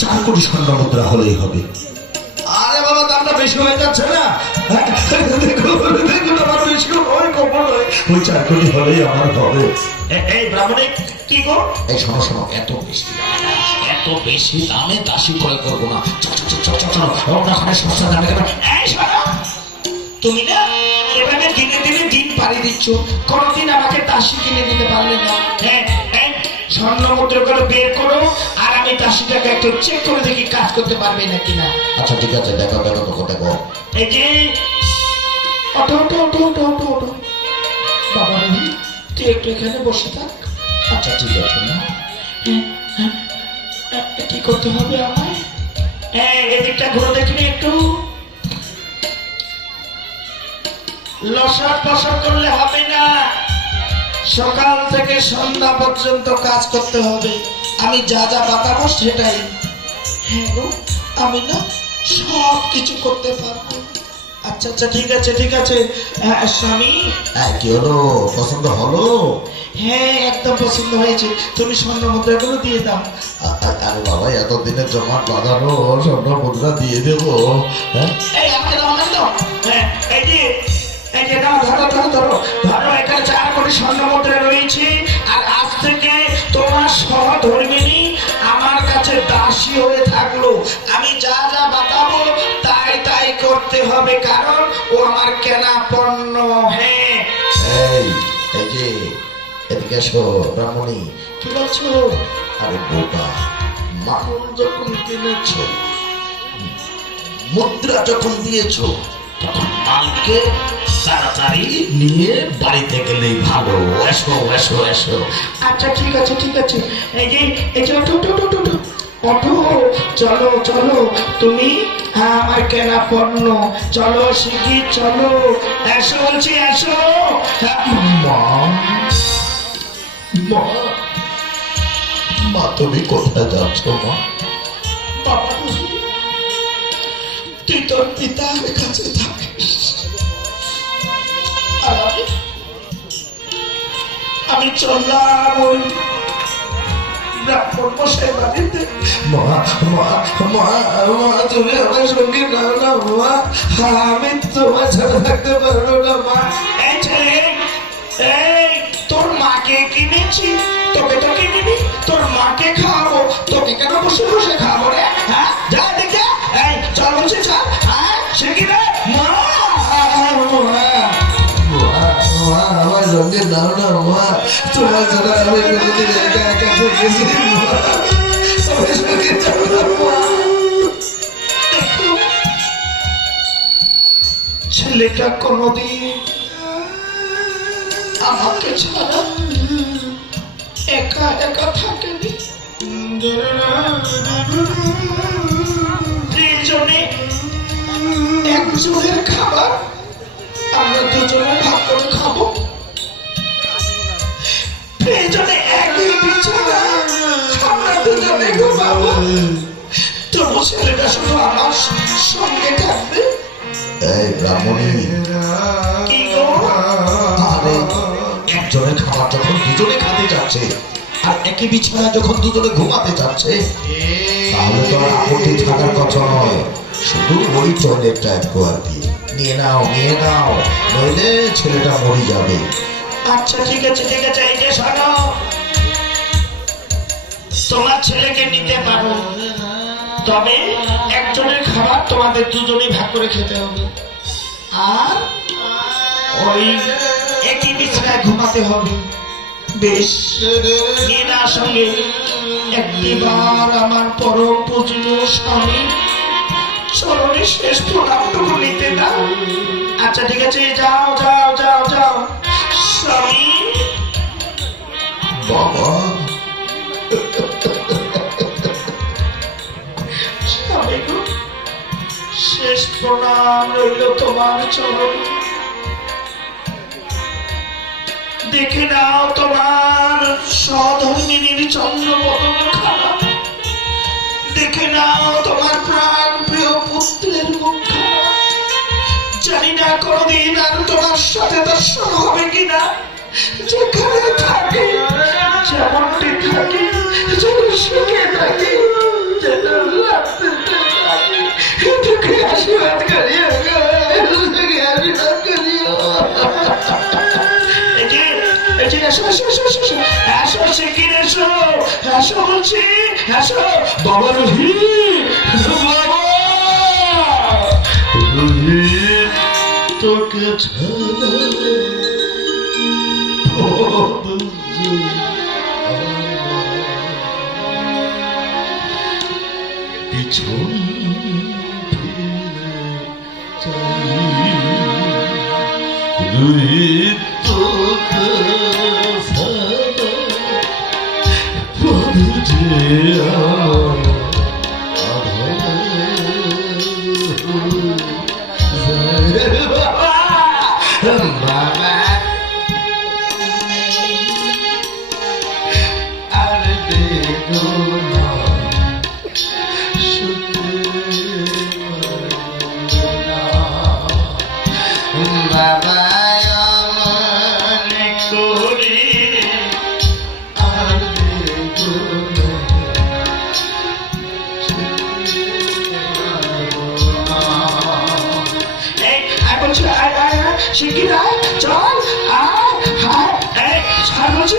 4 কোটি স্বর্ণ মুদ্রা হলেই হবে। আরে বাবা, দামটা বেশি হয়ে যাচ্ছে না? দেখুন আমার বেশি হয়, কখন হয়, ওই 4 কোটি হলেই আমার হবে। এই ব্রাহ্মণে কি গো? এই শোনো শোনো, এত বেশি দামে দাসী ক্রয় করবো না। তুমি না এভাবে দিনে দিনে দিন পাড়ি দিচ্ছ, কোনদিন আমাকে দাসী কিনে দিতে পারলে না। হ্যাঁ, স্বর্ণ মুদ্রাগুলো বের করো, আর আমি দাসীটাকে একটু চেক করে দেখি কাজ করতে পারবে নাকি না। আচ্ছা ঠিক আছে, দেখো দেখো তো কোথায় গো। এই যে ওঠো ওঠো ওঠো ওঠো ওঠো ওঠো। বাবা তুই একটু এখানে বসে থাক। আচ্ছা ঠিক আছে না, কি করতে হবে আমায়? এদিকটা ঘুরে দেখিনি একটু। লসার পসার করলে হবে না, সকাল থেকে সন্ধ্যা পর্যন্ত কাজ করতে হবে। আমি যা যা বাতাবো সেটাই। হ্যাঁ গো, আমি না সব কিছু করতে পারবো। আচ্ছা আচ্ছা ঠিক আছে ঠিক আছে। স্বামী কি হলো, পছন্দ হলো? হ্যাঁ একদম পছন্দ হয়েছে, তুমি স্বর্ণ মুদ্রাগুলো দিয়ে দাও। আরে বাবা, এতদিনের জমাট বাঁধানো স্বর্ণ মুদ্রা দিয়ে দেবো। এই আমাকে দাও আমাকে দাও। হ্যাঁ এই যে দাও, ধরো ধরো ধরো ধরো, এখানে 4 কোটি স্বর্ণ মুদ্রা রয়েছে। আর আজ থেকে তোমার সহধর্মিণী আমার কাছে দাসী হয়ে থাকলো। আমি যা যা বাতাবো তাই তাই করতে হবে, কারণ ও আমার কেনা পণ্য। হ্যাঁ এই যে এদিকে এসো ব্রাহ্মণী। কি বলছো? আরে বোকা, মাখন যখন কিনেছো, মুদ্রা যখন দিয়েছো, তখন মালকে তাড়াতাড়ি নিয়ে বাড়িতে গেলেই ভালো। এসো এসো এসো। আচ্ছা ঠিক আছে ঠিক আছে। এই যে ওঠো ওঠো ওঠো ওঠো ওঠো, চলো চলো, তুমি আমার কেনা পণ্য, চলো শিগগির চলো, এসো বলছি এসো। মা মা মা, তুমি কোথায় যাচ্ছ মা? বাবা তুই তোর পিতার কাছে থাকিস, আর আমি চললাম ওই ব্রাহ্মণ মশাই বাড়িতে। মা মা মা মা, তুমি আমার সঙ্গে নাও না মা, আমি তোমার ছাড়া থাকতে পারবো না মা। এই ছেলে, এই তোর মাকে কিনেছি, তোকে তো কিনিনি, তোর মাকে খাওয়াবো, তোকে কেন বসে বসে খাবো রে? হ্যাঁ যা দেখে, এই চল বলছে চল। হ্যাঁ সে কি রে? মা আমার সঙ্গে নাও না মা, তোমার ছাড়া আমি কোনোদিন একা একা থেকেছি মা, আমার সঙ্গে নাও না মা। ছেলেটা কোনদিন আমাকে ছাড়া একা একা থাকেনি। দুজনে একজনের খাবার আমরা দুজনে ভাগ করে খাবো, প্রয়োজনে একই বিছানা আমরা দুজনে ঘুমাবো। তবু ছেলেটা শুধু আমার সঙ্গে থাকবে। এই ব্রাহ্মণী, কি গো? আরে একজনের খাবার যখন দুজনে খেতে যাচ্ছে, আর একই বিছানা যখন দুজনে ঘুমাতে যাচ্ছে, তাহলে তো আর আপত্তি থাকার কথা নয়। শুধু ওই টয়লেটটা একটু আর কি নিয়ে নাও, নইলে ছেলেটা মরে যাবে। আচ্ছা ঠিক আছে ঠিক আছে। এই যে শোনো, তোমার ছেলেকে নিতে পারো, তবে একজনের খাবার তোমাদের দুজনেই ভাগ করে খেতে হবে, আর ওই একই বিছানায় ঘুমাতে হবে। বেশ, না সঙ্গে একটিবার আমার পরম পূজনীয় স্বামী চরণে শেষ প্রণামটুকু নিতে দাও। আচ্ছা ঠিক আছে, যাও যাও যাও যাও। স্বামী বাবা, স্বামী গো, শেষ প্রণাম রইল তোমার চরণ। দেখে নাও তোমার সহধর্মিনীর চন্দ্রবদন খানা, দেখে নাও তোমার প্রাণ প্রিয় পুত্রের মুখখানা। জানি না কোনদিন আর তোমার সাথে দর্শন হবে কিনা। যেখানে থাকি, যেমনটি থাকি, যেন সুখে থাকি, যেন এই যে এসো এসো এসো এসো এসো এসো শিগগির এসো এসো বলছি এসো বাবা রোহিত বাবা রোহিত তোকে ছাড়া পিছন রোহিত তোকে শিগগির আয় চল আয় হায় এই ছাড় বলছি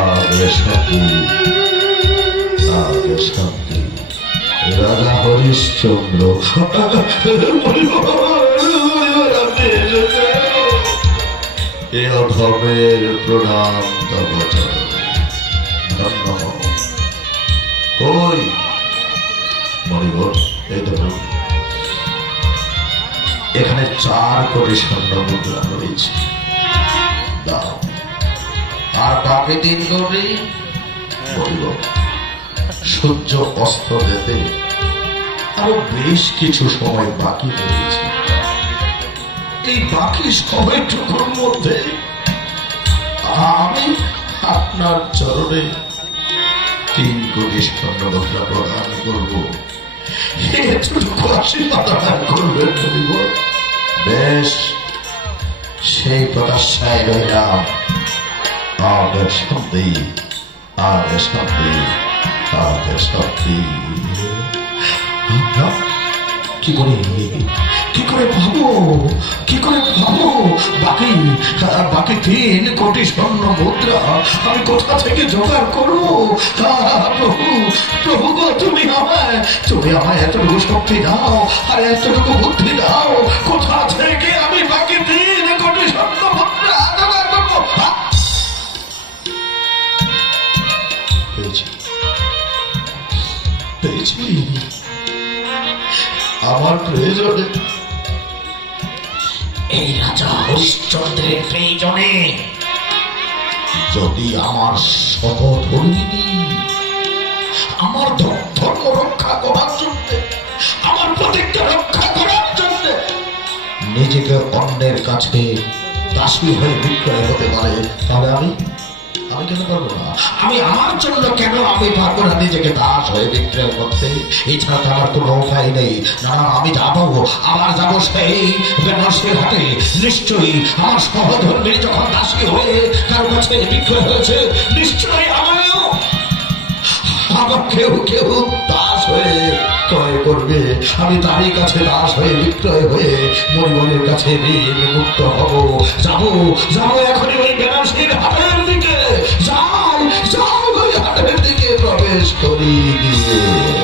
আমার শান্তি শান্তি রাজা হরিশ্চন্দ্র এ অধমের প্রণাম তব ধন্য ওই মরিবর এই দেখুন এখানে 4 কোটি স্বর্ণ মুদ্রা রয়েছে দাও আর বাকি 3 কোটি বলিব সূর্য অস্ত যেতে আরো বেশ কিছু সময় বাকি রয়েছে এই বাকি সময়টুকুর মধ্যে আমি আপনার চরণে 3 কোটি স্বর্ণ মুদ্রা প্রদান করব এতটুকু আশীর্বাদ করবেন বলিব বেশ সেই প্রত্যাশায় রইলাম আমাদের শান্তি আমাদের শান্তি আমাদের শান্তি না, কি করে পাবো, বাকি বাকি 3 কোটি স্বর্ণ মুদ্রা আমি কোথা থেকে জোগাড় করবো? প্রভু, প্রভু গো, তুমি আমায় এতটুকু শক্তি দাও আর এতটুকু বুদ্ধি দাও, কোথা থেকে আমি বাকি 3 কোটি স্বর্ণ মুদ্রা জোগাড় করবো? পেয়েছি আমার প্রয়োজনে, এই রাজা হরিশ্চন্দ্রের প্রয়োজনে যদি আমার সহধর্মিনী আমার ধর্ম রক্ষা করার জন্য, আমার প্রতিজ্ঞা রক্ষা করার জন্য নিজেকে অন্যের কাছে দাসী হয়ে বিক্রয় হতে পারে, তাহলে আমি কেন পারবো না? আমি আমার জন্য কেন আমি পারবো না নিজেকে দাস হয়ে বিক্রয় করতে? এছাড়া তো আমার কোনো উপায় নেই। না, আমি যাবো সেই বেনারসের হাটে। নিশ্চয়ই আমার সহধর্মী যখন দাসী হয়ে কারো কাছে বিক্রয় হয়েছে, নিশ্চয়ই কেউ দাস হয়ে ক্রয় করবে। আমি তারই কাছে দাস হয়ে বিক্রয় হয়ে মরিবনের কাছে ঋণ মুক্ত হব। যাবো এখনই ওই বেনারসির হাটের দিকে, যাই ওই হাটের দিকে প্রবেশ করি গিয়ে।